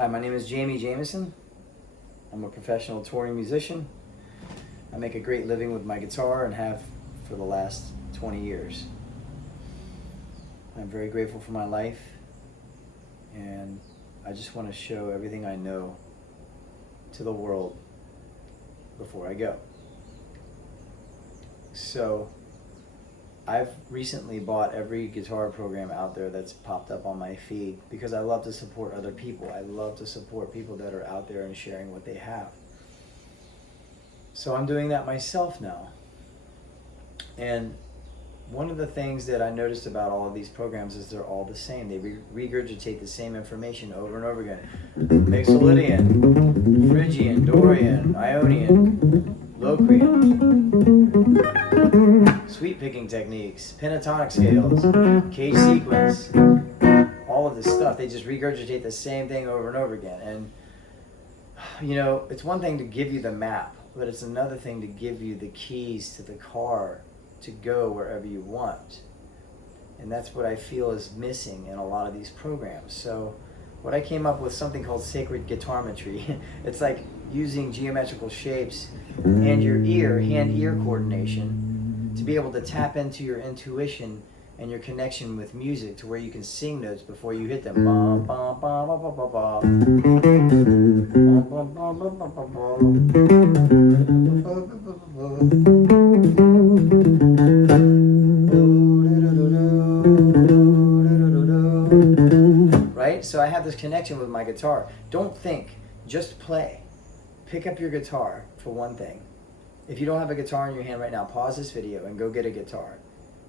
Hi, my name is Jamie Jamison. I'm a professional touring musician. I make a great living with my guitar and have for the last 20 years. I'm very grateful for my life, and I just want to show everything I know to the world before I go. So I've recently bought every guitar program out there that's popped up on my feed because I love to support other people. I love to support people that are out there and sharing what they have. So I'm doing that myself now. And one of the things that I noticed about all of these programs is they're all the same. They regurgitate the same information over and over again. Mixolydian, Phrygian, Dorian, Ionian, Locrian, sweep picking techniques, pentatonic scales, K sequence, all of this stuff. They just regurgitate the same thing over and over again. And you know, it's one thing to give you the map, but it's another thing to give you the keys to the car to go wherever you want. And that's what I feel is missing in a lot of these programs. So what I came up with something called sacred guitarmetry. It's like using geometrical shapes and your hand-ear coordination to be able to tap into your intuition and your connection with music to where you can sing notes before you hit them. Bum, bum, bum, bum, bum, bum, bum. Bum, bum, bum, bum, bum, bum. Right? So I have this connection with my guitar. Don't think, just play. Pick up your guitar for one thing. If you don't have a guitar in your hand right now, pause this video and go get a guitar.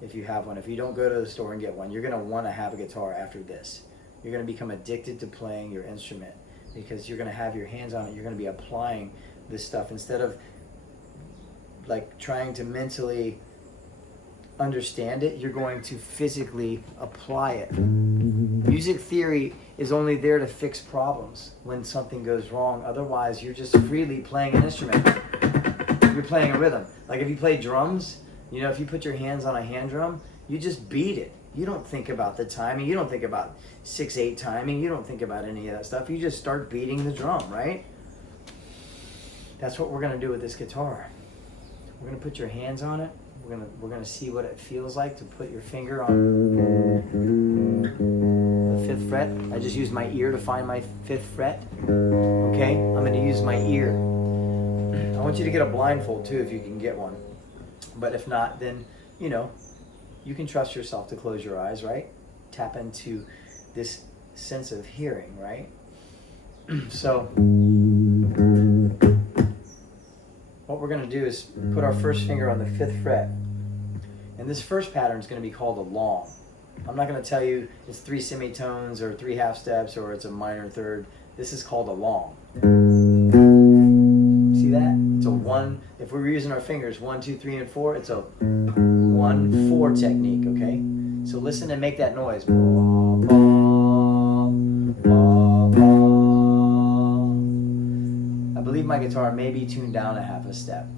If you have one. If you don't go to the store and get one, you're going to want to have a guitar after this. You're going to become addicted to playing your instrument because you're going to have your hands on it. You're going to be applying this stuff instead of like trying to mentally understand it. You're going to physically apply it. Music theory is only there to fix problems when something goes wrong. Otherwise, you're just freely playing an instrument. You're playing a rhythm. Like if you play drums, you know, if you put your hands on a hand drum, you just beat it. You don't think about the timing. You don't think about 6/8 timing. You don't think about any of that stuff. You just start beating the drum, right? That's what we're going to do with this guitar. We're going to put your hands on it. We're going to see what it feels like to put your finger on the 5th fret. I just used my ear to find my 5th fret. Okay? I'm going to use my ear. I want you to get a blindfold too if you can get one. But if not, then, you know, you can trust yourself to close your eyes, right? Tap into this sense of hearing, right? So what we're going to do is put our first finger on the 5th fret. And this first pattern is going to be called a long. I'm not going to tell you it's 3 semitones or 3 half steps or it's a minor third. This is called a long. See that? It's a 1. If we were using our fingers, 1, 2, 3, and 4, it's a 1-4 technique, okay? So listen and make that noise. I believe my guitar may be tuned down a half a step.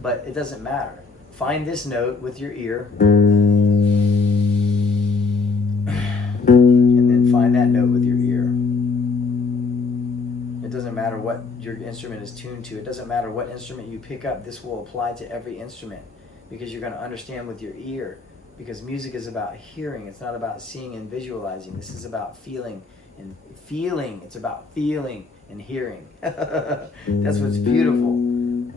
But it doesn't matter. Find this note with your ear. And then find that note with your ear. It doesn't matter what your instrument is tuned to. It doesn't matter what instrument you pick up. This will apply to every instrument because you're going to understand with your ear. Because music is about hearing. It's not about seeing and visualizing. This is about feeling and feeling. It's about feeling and hearing. That's what's beautiful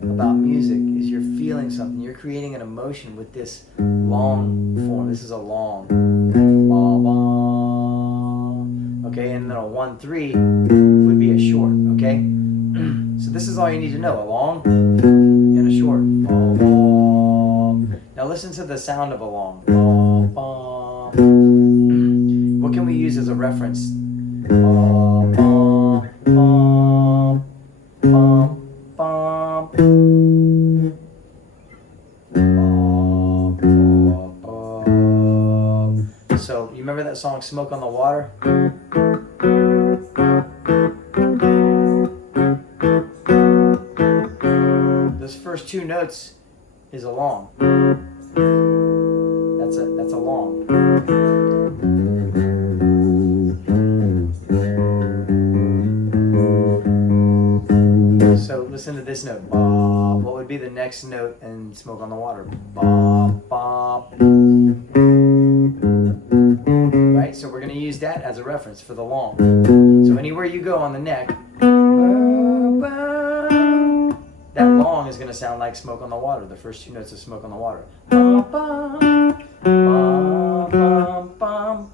about music is you're feeling something. You're creating an emotion with this long form. This is a long. Okay, and then a 1-3 would be a short, okay? So this is all you need to know, a long and a short. Now listen to the sound of a long. What can we use as a reference? So you remember that song Smoke on the Water? Those first 2 notes is a long. That's a long. Listen to this note. Ba. What would be the next note in Smoke on the Water? Ba, ba. Right? So we're going to use that as a reference for the long. So anywhere you go on the neck, that long is going to sound like Smoke on the Water, the first two notes of Smoke on the Water. Ba, ba, ba, ba, ba,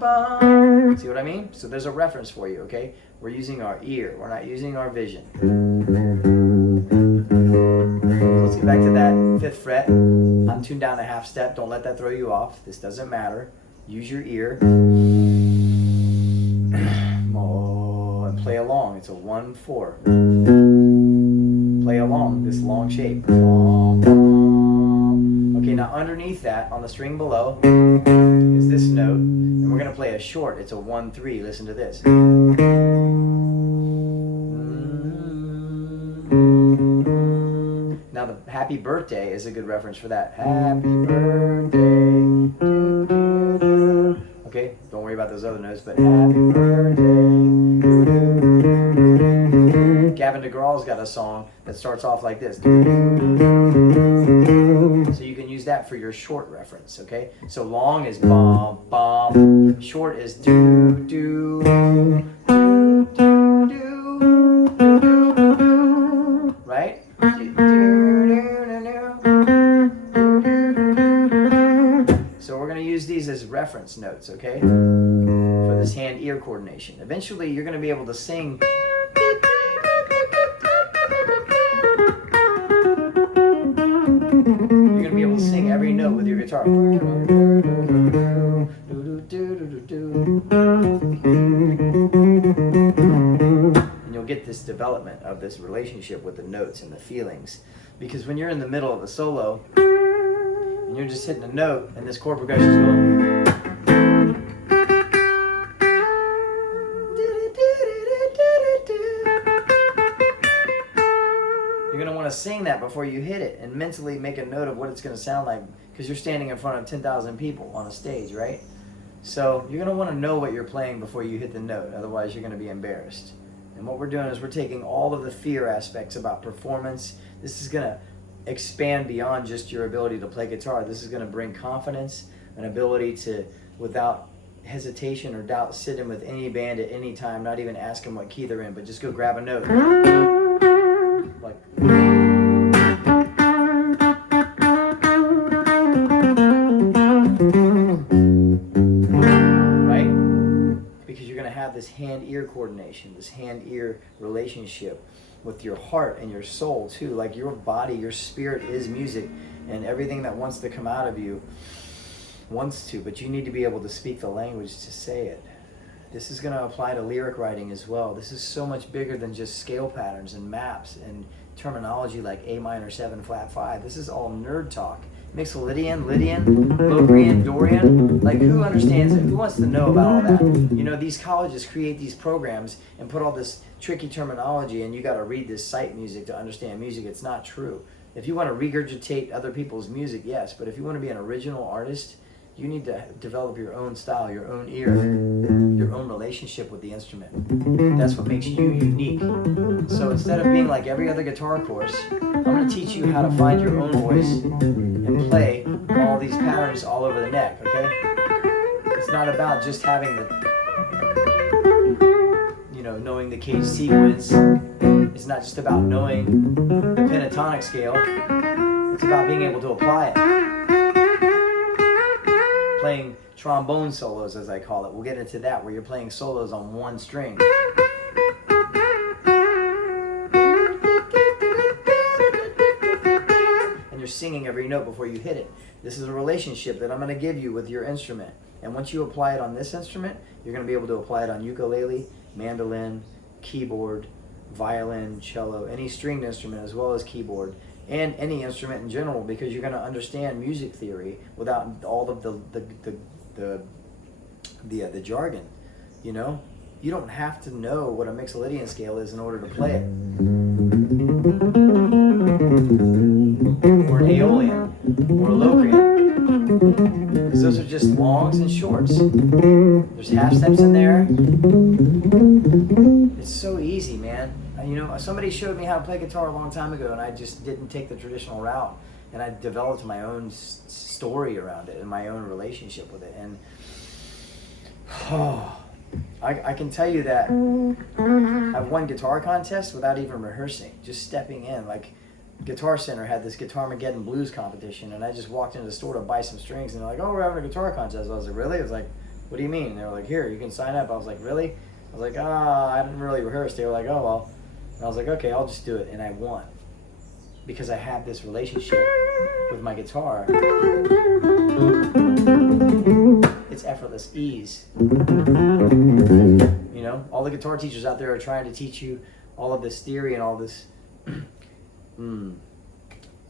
ba. See what I mean? So there's a reference for you, okay? We're using our ear. We're not using our vision. So let's get back to that 5th fret. I'm tuned down a half step. Don't let that throw you off. This doesn't matter. Use your ear. And play along. It's a 1-4. Play along this long shape. Okay, now underneath that, on the string below, is this note. And we're going to play a short. It's a 1-3. Listen to this. Now the Happy Birthday is a good reference for that. Happy birthday. Okay, don't worry about those other notes, but happy birthday. Gavin DeGraw's got a song that starts off like this. So you can use that for your short reference, okay? So long is bum, bum. Short is do, do, do, do, do, do, do. Right? So we're going to use these as reference notes, okay? For this hand-ear coordination. Eventually, you're going to be able to sing. You're going to be able to sing every note with your guitar. And you'll get this development of this relationship with the notes and the feelings. Because when you're in the middle of a solo, and you're just hitting a note, and this chord progression is going. You're going to want to sing that before you hit it, and mentally make a note of what it's going to sound like, because you're standing in front of 10,000 people on a stage, right? So you're going to want to know what you're playing before you hit the note, otherwise you're going to be embarrassed. And what we're doing is we're taking all of the fear aspects about performance. This is going to expand beyond just your ability to play guitar. This is going to bring confidence, an ability to, without hesitation or doubt, sit in with any band at any time, not even ask them what key they're in, but just go grab a note. Like, right? Because you're going to have this hand-ear coordination, this hand-ear relationship with your heart and your soul too. Like your body, your spirit is music, and everything that wants to come out of you wants to, but you need to be able to speak the language to say it. This is going to apply to lyric writing as well. This is so much bigger than just scale patterns and maps and terminology like A minor 7 flat 5. This is all nerd talk. Mixolydian, Lydian, Locrian, Dorian. Like, who understands it? Who wants to know about all that? You know, these colleges create these programs and put all this tricky terminology, and you got to read this sight music to understand music. It's not true. If you want to regurgitate other people's music, yes, but if you want to be an original artist, you need to develop your own style, your own ear, your own relationship with the instrument. That's what makes you unique. So instead of being like every other guitar course, I'm going to teach you how to find your own voice and play all these patterns all over the neck, okay? It's not about just having the, knowing the cage sequence. It's not just about knowing the pentatonic scale. It's about being able to apply it. Playing trombone solos, as I call it. We'll get into that, where you're playing solos on one string. And you're singing every note before you hit it. This is a relationship that I'm going to give you with your instrument. And once you apply it on this instrument, you're going to be able to apply it on ukulele, mandolin, keyboard, violin, cello, any stringed instrument as well as keyboard, and any instrument in general, because you're going to understand music theory without all of the jargon. You know, you don't have to know what a Mixolydian scale is in order to play it, or an Aeolian, or a Locrian, because those are just longs and shorts. There's half steps in there. it's so easy, man. You know, somebody showed me how to play guitar a long time ago, and I just didn't take the traditional route. And I developed my own story around it and my own relationship with it. And I can tell you that I've won guitar contests without even rehearsing, just stepping in. Like, Guitar Center had this Guitarmageddon blues competition, and I just walked into the store to buy some strings, and they're like, oh, we're having a guitar contest. I was like, really? I was like, what do you mean? And they were like, here, you can sign up. I was like, really? I was like, I didn't really rehearse. They were like, oh, well. And I was like, okay, I'll just do it. And I won. Because I had this relationship with my guitar. It's effortless ease. You know, all the guitar teachers out there are trying to teach you all of this theory and all this.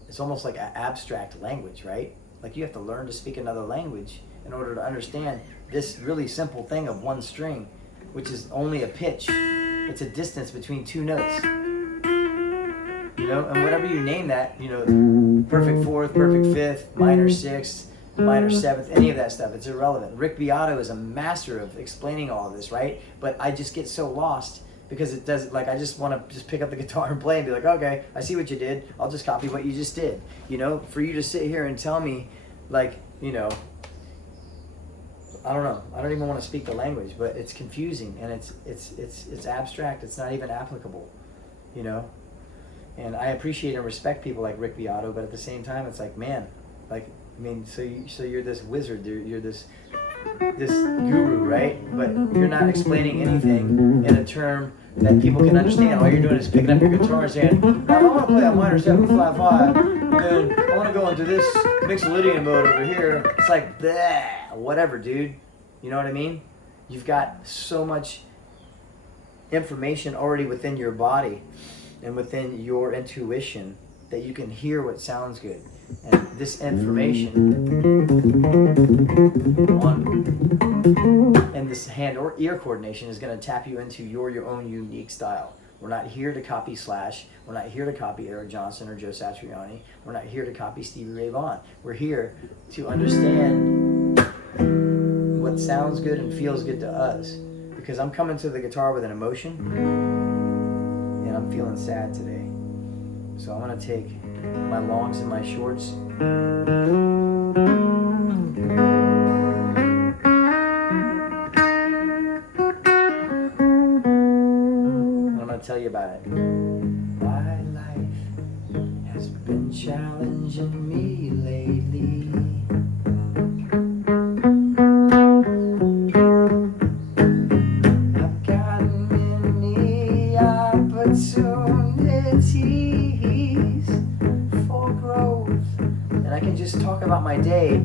It's almost like an abstract language, right? Like you have to learn to speak another language in order to understand this really simple thing of one string, which is only a pitch. It's a distance between two notes. You know, and whatever you name that, you know, perfect fourth, perfect fifth, minor sixth, minor seventh, any of that stuff, it's irrelevant. Rick Beato is a master of explaining all of this, right? But I just get so lost because it does, like, I just want to just pick up the guitar and play and be like, okay, I see what you did. I'll just copy what you just did. You know, for you to sit here and tell me, like, you know, I don't know. I don't even want to speak the language, but it's confusing and it's abstract. It's not even applicable, you know? And I appreciate and respect people like Rick Beato, but at the same time, it's like, man, like, I mean, so you're this wizard, you're this guru, right? But you're not explaining anything in a term that people can understand. All you're doing is picking up your guitar and saying, I want to play a minor 7 flat 5, and then I want to go into this Mixolydian mode over here. It's like, bleh, whatever, dude. You know what I mean? You've got so much information already within your body and within your intuition that you can hear what sounds good. And this information and this hand or ear coordination is going to tap you into your own unique style. We're not here to copy Slash. We're not here to copy Eric Johnson or Joe Satriani. We're not here to copy Stevie Ray Vaughan. We're here to understand what sounds good and feels good to us. Because I'm coming to the guitar with an emotion, and I'm feeling sad today. So I'm going to take my longs and my shorts. And I'm going to tell you about it. My life has been challenging me lately. I've gotten many opportunities for growth, and I can just talk about my day.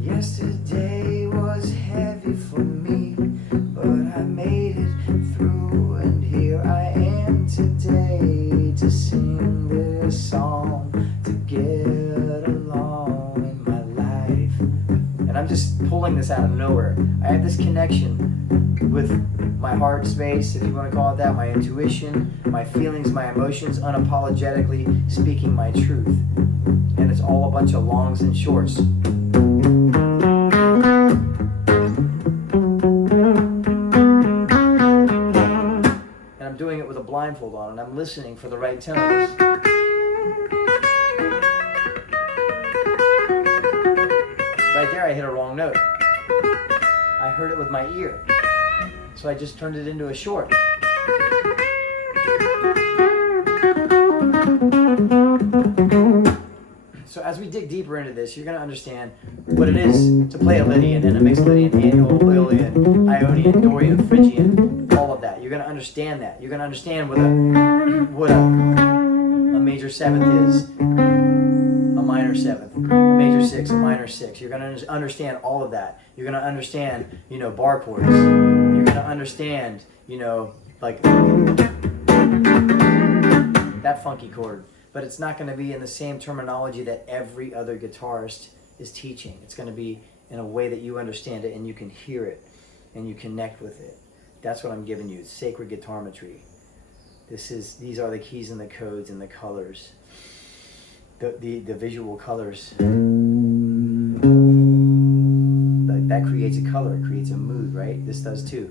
Yesterday was heavy for me, but I made it through, and here I am today to sing this song, to get along in my life. And I'm just pulling this out of nowhere. I have this connection with my heart space, if you want to call it that, my intuition, my feelings, my emotions, unapologetically speaking my truth. And it's all a bunch of longs and shorts. And I'm doing it with a blindfold on, and I'm listening for the right tones. Right there, I hit a wrong note. I heard it with my ear. So I just turned it into a short. So as we dig deeper into this, you're going to understand what it is to play a Lydian and a mixed Lydian, Aeolian, Ionian, Dorian, Phrygian, all of that. You're going to understand that. You're going to understand what a major seventh is, a minor seventh, a major six, a minor six. You're going to understand all of that. You're going to understand, you know, bar chords. You're going to understand, you know, like that funky chord. But it's not going to be in the same terminology that every other guitarist is teaching. It's going to be in a way that you understand it and you can hear it and you connect with it. That's what I'm giving you. It's sacred guitarmetry. These are the keys and the codes and the colors. The visual colors. That creates a color, it creates a mood, right? This does too.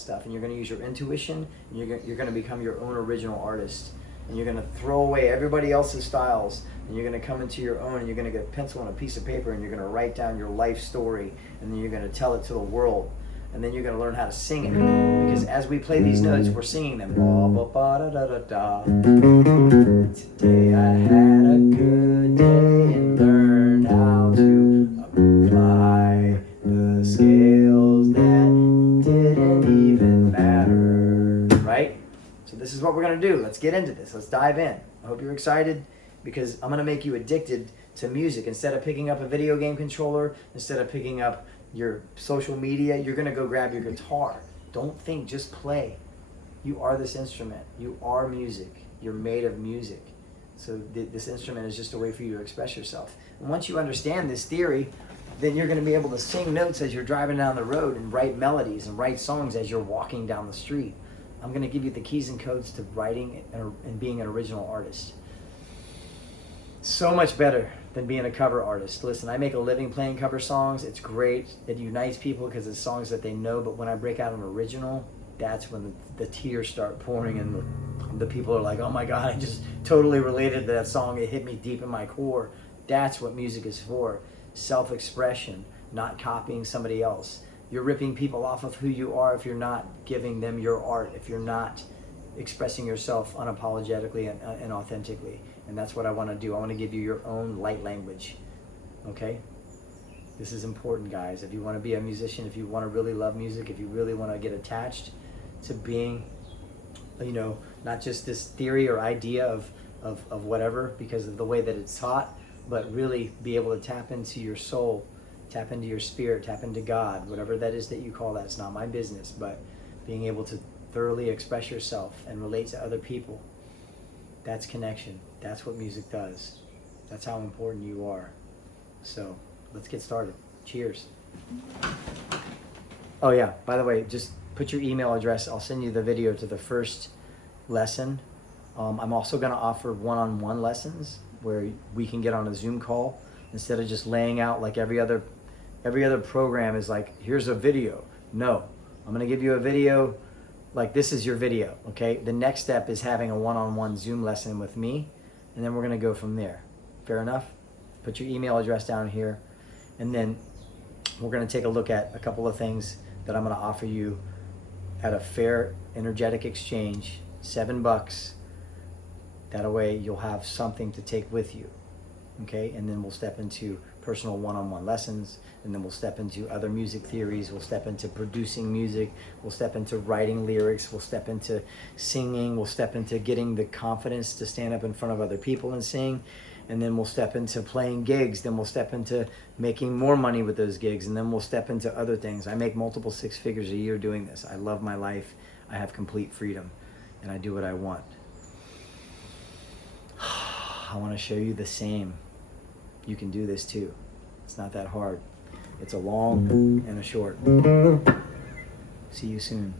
stuff, and you're going to use your intuition, and you're going to become your own original artist, and you're going to throw away everybody else's styles, and you're going to come into your own, and you're going to get a pencil and a piece of paper, and you're going to write down your life story, and then you're going to tell it to the world, and then you're going to learn how to sing it, because as we play these notes, we're singing them. Today I had a good day and learned how to apply the scales that didn't even matter, right? So this is what we're going to do. Let's get into this. Let's dive in. I hope you're excited, because I'm going to make you addicted to music. Instead of picking up a video game controller, instead of picking up your social media, you're going to go grab your guitar. Don't think, just play. You are this instrument. You are music. You're made of music. So this instrument is just a way for you to express yourself. And once you understand this theory, then you're going to be able to sing notes as you're driving down the road, and write melodies and write songs as you're walking down the street. I'm going to give you the keys and codes to writing and being an original artist. So much better than being a cover artist. Listen, I make a living playing cover songs. It's great. It unites people because it's songs that they know. But when I break out an original, that's when the tears start pouring, and the people are like, oh my God, I just totally related to that song. It hit me deep in my core. That's what music is for. Self-expression, not copying somebody else. You're ripping people off of who you are if you're not giving them your art, if you're not expressing yourself unapologetically and authentically. And that's what I want to do. I want to give you your own light language. Okay? This is important, guys. If you want to be a musician, if you want to really love music, if you really want to get attached to being, not just this theory or idea of whatever because of the way that it's taught, but really be able to tap into your soul, tap into your spirit, tap into God, whatever that is that you call that. It's not my business, but being able to thoroughly express yourself and relate to other people. That's connection. That's what music does. That's how important you are. So let's get started. Cheers. Oh yeah, by the way, just put your email address. I'll send you the video to the first lesson. I'm also going to offer one-on-one lessons where we can get on a Zoom call instead of just laying out like every other program is like, here's a video. No, I'm going to give you a video like this is your video, okay? The next step is having a one-on-one Zoom lesson with me, and then we're going to go from there. Fair enough? Put your email address down here, and then we're going to take a look at a couple of things that I'm going to offer you at a fair energetic exchange, $7. That way you'll have something to take with you, okay? And then we'll step into personal one-on-one lessons, and then we'll step into other music theories, we'll step into producing music, we'll step into writing lyrics, we'll step into singing, we'll step into getting the confidence to stand up in front of other people and sing, and then we'll step into playing gigs, then we'll step into making more money with those gigs, and then we'll step into other things. I make multiple six figures a year doing this. I love my life. I have complete freedom, and I do what I want. I want to show you the same. You can do this too. It's not that hard. It's a long and a short. See you soon.